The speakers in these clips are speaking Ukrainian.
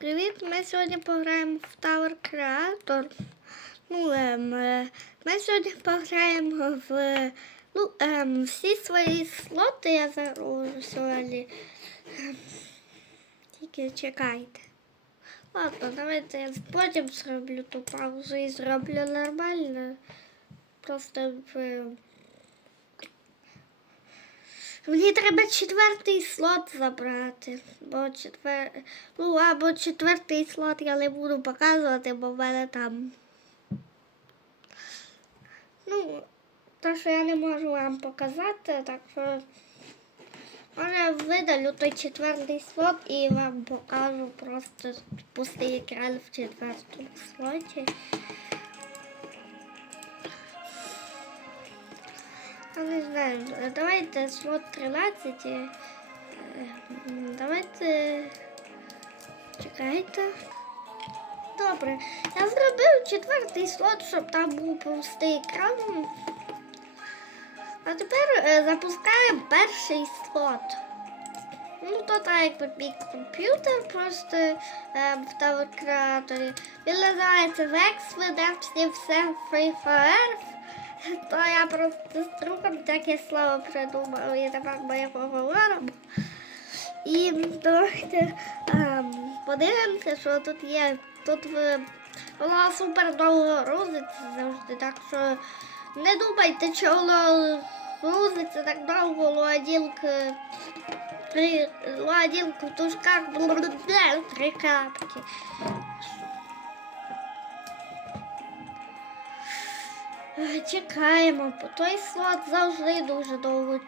Привіт! Ми сьогодні пограємо в Tower Creator. Ну, ем, е, ми сьогодні пограємо в ну, ем, всі свої слоти я загружу сьогодні. Ем, Тільки чекайте. Ладно, давайте я потім зроблю ту паузу і зроблю нормально. Просто в. Мені треба четвертий слот забрати. Бо четвер... Ну, або четвертий слот я не буду показувати, бо в мене там. Ну, те, що я не можу вам показати, так що може видалю той четвертий слот і вам покажу просто пустий екран в четвертому слоті. Я не знаю, давайте слот 13. е, Давайте. Чекайте. Добре. Я зробив четвертий слот, щоб там був пустий екран. А тепер е, запускаємо перший слот. Ну, то так якби мій комп'ютер просто е, в Creator. Він називається Vex, все Free Fire. То я просто з другом таке слово придумав і тепер ми його говоримо. І давайте ем, подивимося, що тут є. Тут воно супер довго грузиться завжди, так що не думайте, що воно грузиться так довго луаділки. Три луаділки в тушках три капки. Чекаємо, бо той слот завжди дуже довго.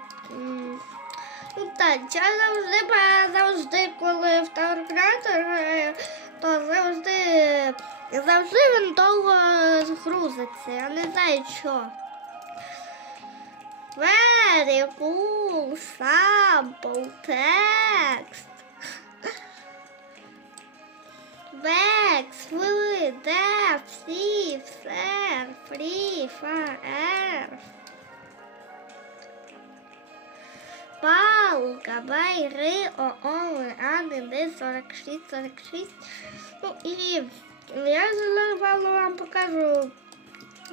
Ну так, я завжди завжди, коли в Tower то завжди, завжди він довго грузиться. Я не знаю що. Very cool sample text. Векс, ви, де, всі, все, фрі, фаер. Палка, бай, ри, о, о, ани, де, 46, 46. Ну і я напевно вам покажу,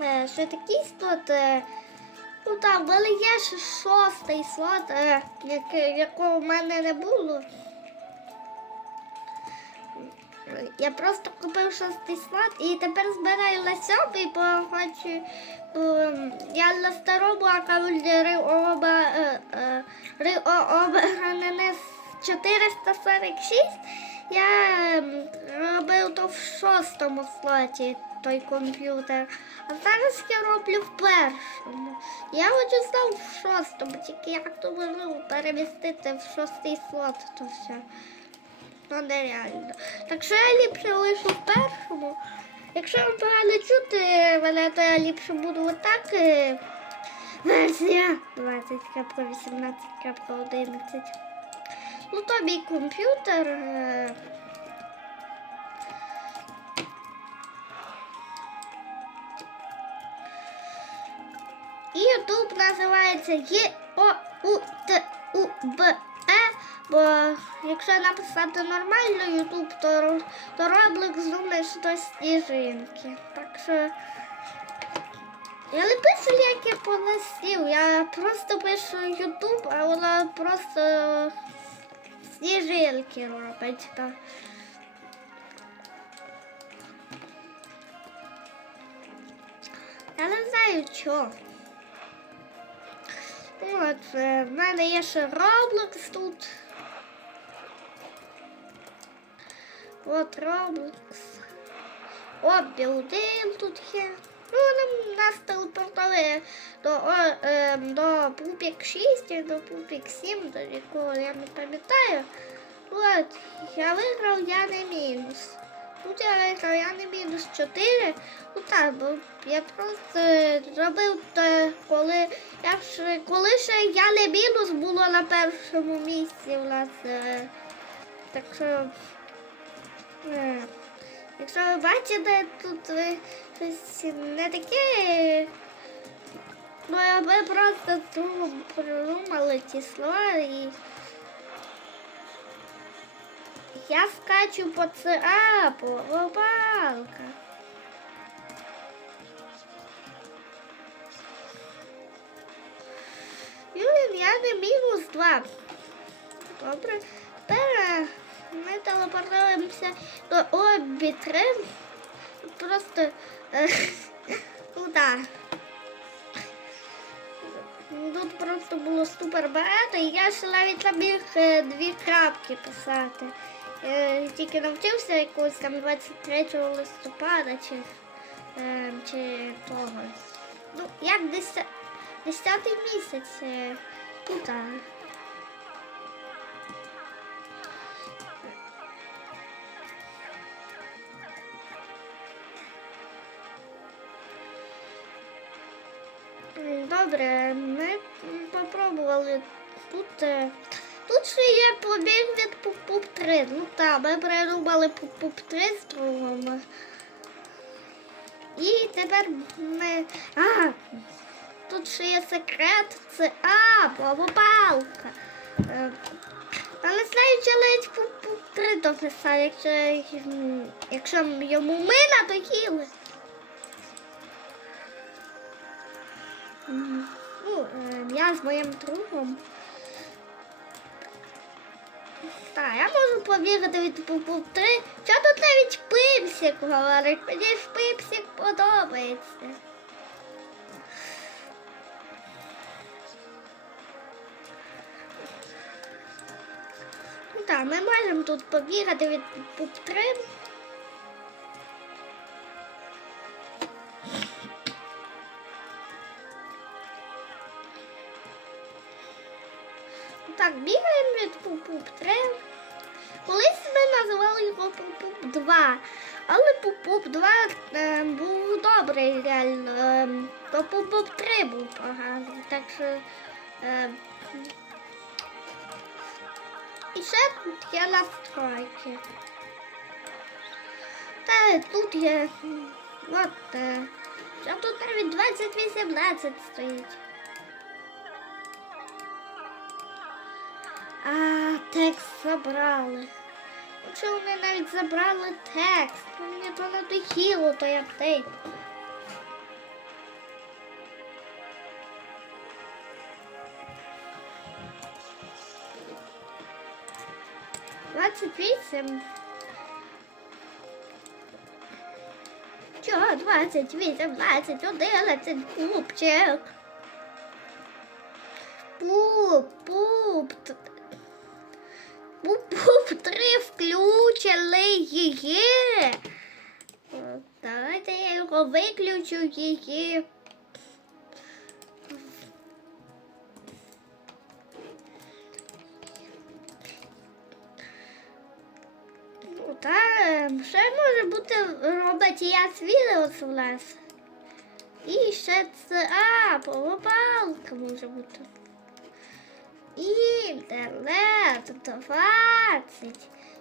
е, що такий слот, е, ну там, мене є ще шостий слот, е, якого в мене не було. Я просто купив шостий слот і тепер збираю на сьомий, бо хочу. Бо ем, я на старому аккаунті Риоба Риоба ГННС 446. Я ем, робив то в шостому слоті той комп'ютер. А зараз я роблю в першому. Я хочу знову в шостому, тільки як то можливо перемістити в шостий слот, то все. Ну, нереально. Так що я ліпше лишу в першому. Якщо вам погано чути мене, то я ліпше буду отак. Версія 20.18.11. Ну, то мій комп'ютер. е, І YouTube називається Є-О-У-Т-У-Б-Е. Бо якщо написати нормально YouTube, то, то Roblox думає, що то сніжинки. Так що я не пишу ніяких полосів, я просто пишу YouTube, а воно просто сніжинки робить. Так. Я не знаю чого. От, е, в мене є ще Roblox тут. От Roblox. О, Build тут є. Ну, нам нас телепортували до, о, е, до Пупік 6 до Пупік 7, до якого я не пам'ятаю. От, я виграв, я не мінус. Тут я виграв, я не мінус 4. Ну так, бо я просто е, робив те, коли я ж, коли ще я не мінус було на першому місці у нас. е, Так що. Е, Якщо ви бачите, тут ви щось не таке. Ну, ми просто придумали ті слова і. Я скачу по ЦА, по рибалка. Юлін, я не мінус два. Добре. Тепер ми телепортуємося до обі три. Просто е, ну. Тут просто було супер багато, і я ще навіть забіг е, дві крапки писати. Е, Тільки навчився якогось там 23 листопада чи, чи того. Ну, як 10, 10 місяць е, Добре, ми попробували тут. е, Тут ще є побіг від Пуп-Пуп 3. Ну так, ми придумали Пуп-Пуп 3 з другом. І тепер ми. А! Тут ще є секрет, це А, палка. Я не знаю, чи ледь Пуп-Пуп 3 дописав, якщо, якщо йому мина, то Ну, е, я з моїм другом. Так, я можу побігати від пупу 3. Що тут навіть пипсик говорить? Мені ж пипсик подобається. Так, ми можемо тут побігати від пуп 3. Так, бігаємо від Пуп-Пуп 3. Колись ми називали його Пуп-Пуп 2, але Пуп-Пуп 2 е, був добрий реально, е, то Пуп-Пуп 3 був поганий. Так що. Е, і ще тут є настройки. Та тут є. От. Е, тут навіть 2018 стоїть. А, текст забрали. Якщо вони навіть забрали текст, мені то не дохіло той апдейт. Двадцять вісім. Чого двадцять вісім, двадцять одинадцять, пупчик. Пуп, пуп. Пуп-пуп, три включили її. Давайте я його виключу її. Ну, та ем, ще може бути робить я відео з вас. І ще це. А, полопалка може бути. Інтернет 20,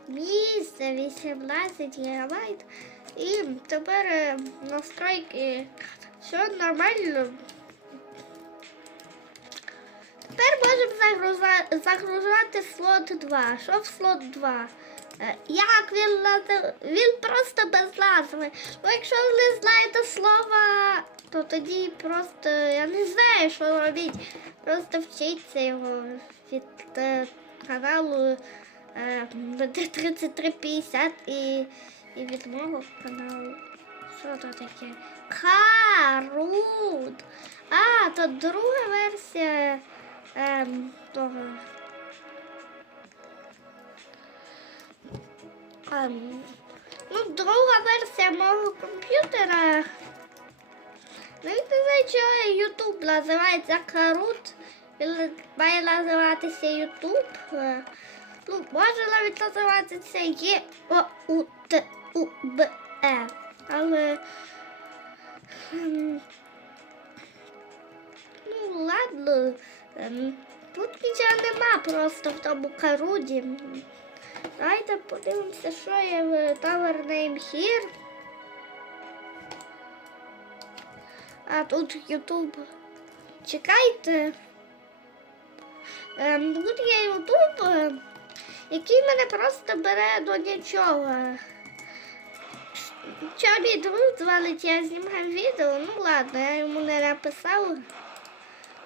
місце 18 гігабайт. І тепер настройки. Все нормально. Тепер можемо загружати слот 2. Що в слот 2? Е, Як він назив- Він просто без назви. Ну, якщо ви не знаєте слова, то тоді просто я не знаю, що робити. Просто вчіться його від каналу е, БД3350 і, і від мого каналу. Що то таке? Карут. А, то друга версія ем, того. Ем, ну, друга версія мого комп'ютера. Ну, не знаю, чого YouTube називається Карут. Має називатися YouTube. Е, Ну, може навіть називатися Є О У Т У Б Е. Але. ем, Ну, ладно. Ем, Тут нічого нема просто в тому каруді. Давайте подивимося, що є в Tower Name Here. А тут YouTube. Чекайте. Ем, тут є YouTube. е, який мене просто бере до нічого. Мій друг звалить, я знімаю відео, ну ладно, я йому не написала.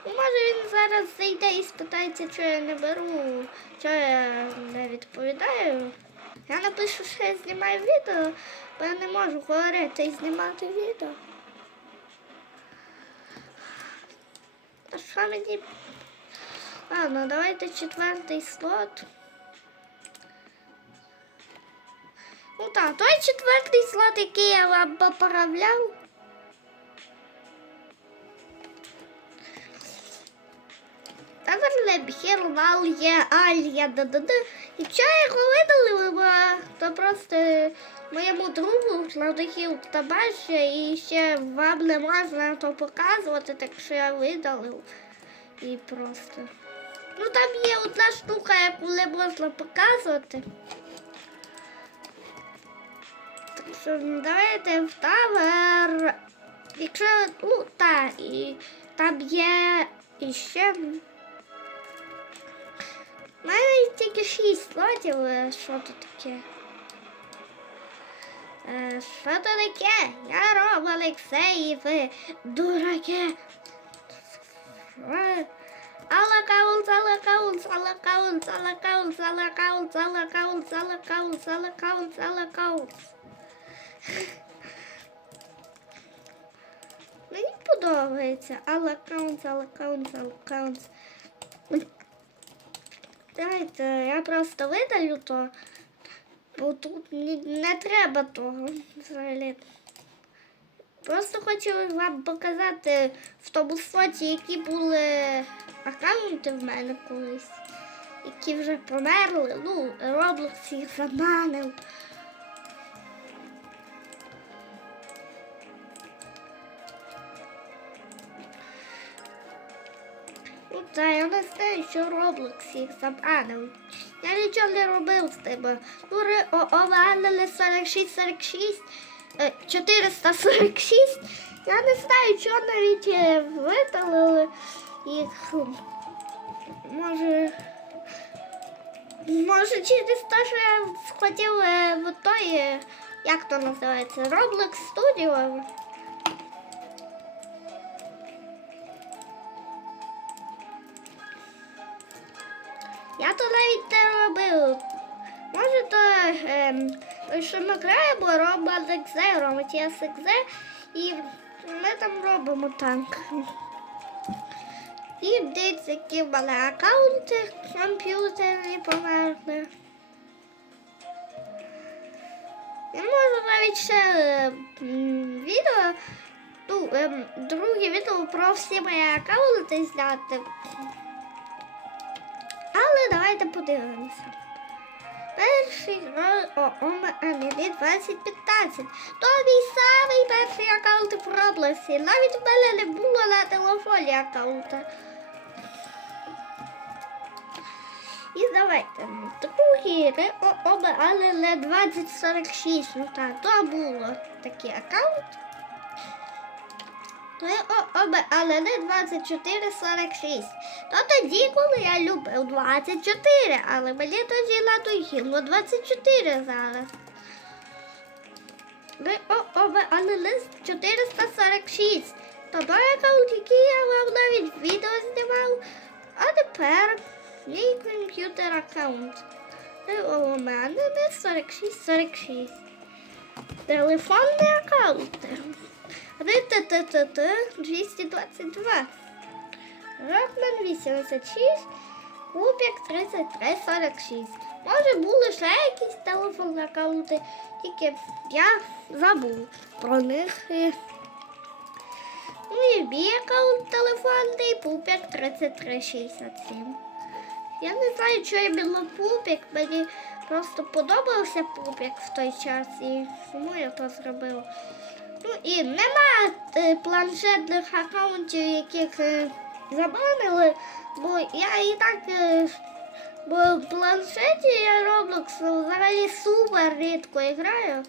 Ну, може він зараз зайде і спитається, що я не беру, що я не відповідаю. Я напишу, що я знімаю відео, бо я не можу говорити і знімати відео. А що мені? Ладно, давайте четвертий слот. Ну так, той четвертий слот, який я вам поправляв. Таверне бхірвал є алья да-да-да. Якщо я його видалила, то просто моєму другу Владихів та бачить, і ще вам не можна то показувати, так що я видалив. І просто. Ну там є одна штука, яку не можна показувати. Так що ну, давайте в тавер. Якщо, ну, та, і там є іще. У мене тільки шість слотів, е, що тут таке? Е, Що то таке? Я Ром Олексей, і ви Алакаунс, алакаунс, алакаунс, алакаунс, алакаунс, алакаунс, алакаунс, алакаунс, алакаунс. Мені подобається. Алакаунс, алакаунс, алакаунс. Дайте, я просто видалю то, бо тут не, не треба того взагалі. Просто хочу вам показати в тому слоті, які були аккаунти в мене колись, які вже померли. Ну, Roblox їх заманив. Ну, та я не знаю, що Roblox їх забанив. Я нічого не робив з тими. Ну, овалили 46, 46, е, 446. Я не знаю, чого навіть е, видалили їх. Може. Може через те, що я схотів е, в той, як то називається, Roblox Studio. Я то навіть не робив. Може, то ем, що ми граємо, робить екзе, робить екзе, і ми там робимо танк. І дивіться, які в мене аккаунти комп'ютерні померли. Я можу навіть ще е, відео, ну, ем, друге відео про всі мої аккаунти зняти. Але давайте подивимося. Перший о, у мене 2015. То мій самий перший аккаунт в Роблоксі. Навіть в мене не було на телефоні аккаунта. І давайте. О, о, але не 2046. Ну так, то було такий аккаунт. Є але не 24,46. То тоді, коли я любив 24, але мені тоді надоїло 24 зараз. Ви о, але не 446. То той аккаунт, який я вам навіть відео знімав, а тепер мій комп'ютер аккаунт. І у мене не 46-46. Телефонний аккаунт. РТТТ 222. Рокмен 86, Кубік 3346. Може були ще якісь телефонні аккаунти, тільки я забув про них. Ну і мій аккаунт телефонний Пупік 3367. Я не знаю, що іменно Пупік, мені просто подобався Пупік в той час і тому я то зробив. Ну і нема е, планшетних аккаунтів, яких е, забанили, бо я і так е, бо в планшеті я Roblox взагалі супер рідко граю.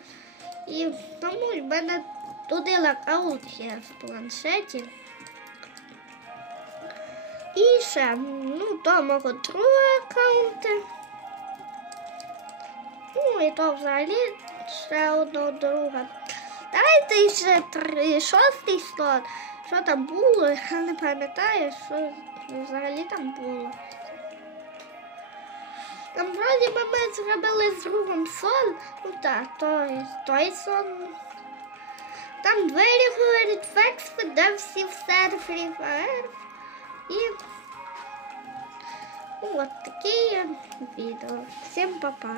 І тому в мене один аккаунт є в планшеті. І ще, ну, то мого другого аккаунти. Ну і то взагалі ще одного друга. Давайте ще три, шостий слот. Що там було? Я не пам'ятаю, що взагалі там було. Там вроді би ми зробили з другом сон. Ну так, той, той сон. Там двері говорять, фекс де всі в серфері. І вот от такі відео. Всім па-па.